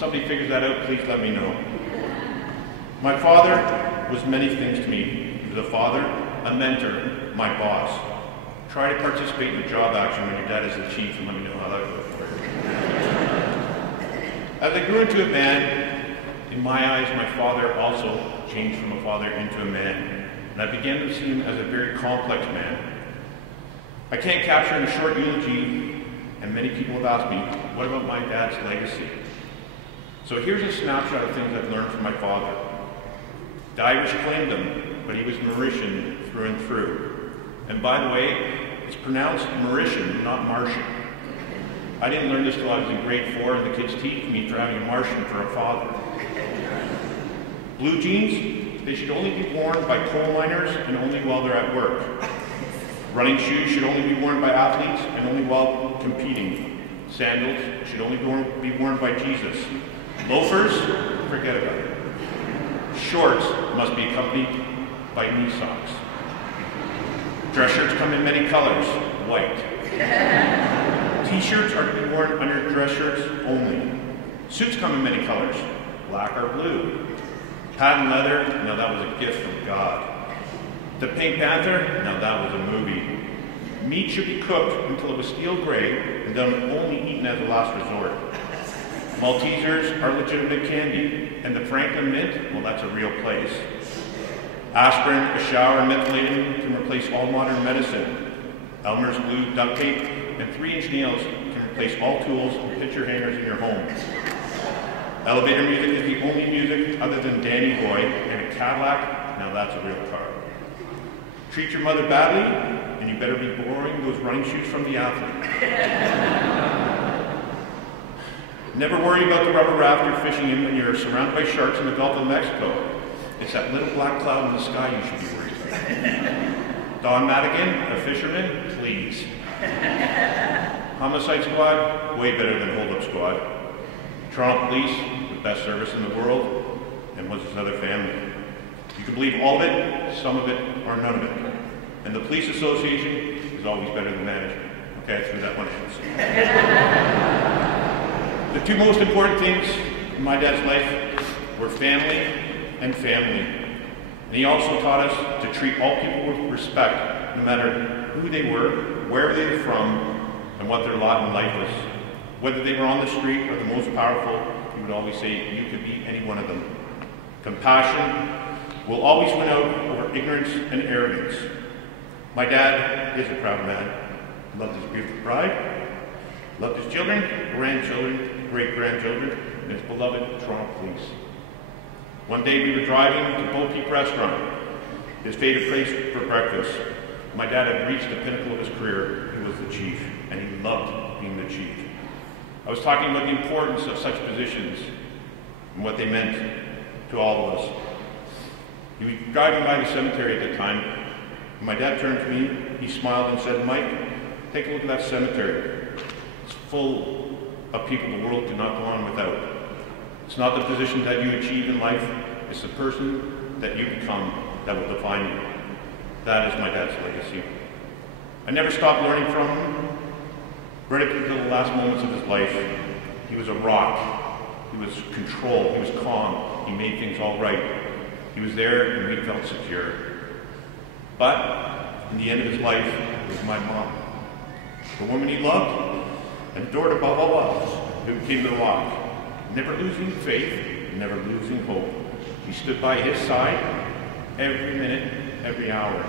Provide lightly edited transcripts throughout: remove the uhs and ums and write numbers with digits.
somebody figures that out, please let me know. My father was many things to me. He was a father, a mentor, my boss. Try to participate in the job action when your dad is the chief and let me know how that goes for you. As I grew into a man, in my eyes, my father also changed from a father into a man, and I began to see him as a very complex man. I can't capture in a short eulogy, and many people have asked me, what about my dad's legacy? So here's a snapshot of things I've learned from my father. The Irish claimed him, but he was Mauritian through and through. And by the way, it's pronounced Mauritian, not Martian. I didn't learn this till I was in grade 4, and the kids teased me for having a Martian for a father. Blue jeans, they should only be worn by coal miners and only while they're at work. Running shoes should only be worn by athletes and only while competing. Sandals should only be worn by Jesus. Loafers, forget about it. Shorts must be accompanied by knee socks. Dress shirts come in many colors, white. T-shirts are to be worn under dress shirts only. Suits come in many colors, black or blue. Patent leather, now that was a gift from God. The Pink Panther, now that was a movie. Meat should be cooked until it was steel gray and then only eaten as a last resort. Maltesers are legitimate candy, and the Franklin Mint, well, that's a real place. Aspirin, a shower, mentholatum can replace all modern medicine. Elmer's glue, duct tape, and 3-inch nails can replace all tools and picture hangers in your home. Elevator music is the only music other than Danny Boy, and a Cadillac, now that's a real car. Treat your mother badly, and you better be borrowing those running shoes from the athlete. Never worry about the rubber raft you're fishing in when you're surrounded by sharks in the Gulf of Mexico. It's that little black cloud in the sky you should be worried about. Don Madigan, a fisherman, please. Homicide Squad, way better than Hold Up Squad. Toronto Police, the best service in the world, and was his other family. You can believe all of it, some of it, or none of it. And the Police Association is always better than management. Okay, I threw that one in. The two most important things in my dad's life were family and family. And he also taught us to treat all people with respect, no matter who they were, where they were from, and what their lot in life was. Whether they were on the street or the most powerful, he would always say, you could be any one of them. Compassion will always win out over ignorance and arrogance. My dad is a proud man. He loved his beautiful bride, loved his children, grandchildren, great-grandchildren, and his beloved Toronto Police. One day we were driving to Bo Peep Restaurant, his favorite place for breakfast. My dad had reached the pinnacle of his career. He was the chief, and he loved being the chief. I was talking about the importance of such positions and what they meant to all of us. He was driving by the cemetery at the time, and my dad turned to me, he smiled and said, Mike, take a look at that cemetery. It's full of people the world did not go on without. It's not the position that you achieve in life, it's the person that you become that will define you. That is my dad's legacy. I never stopped learning from him. Right up until the last moments of his life, he was a rock. He was controlled, he was calm, he made things all right. He was there and we felt secure. But in the end of his life, it was my mom. The woman he loved and adored above all else, who became the rock. Never losing faith, never losing hope. He stood by his side every minute, every hour,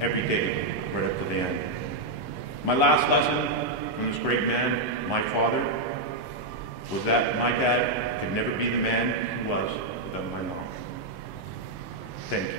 every day, right up to the end. My last lesson from this great man, my father, was that my dad could never be the man he was without my mom. Thank you.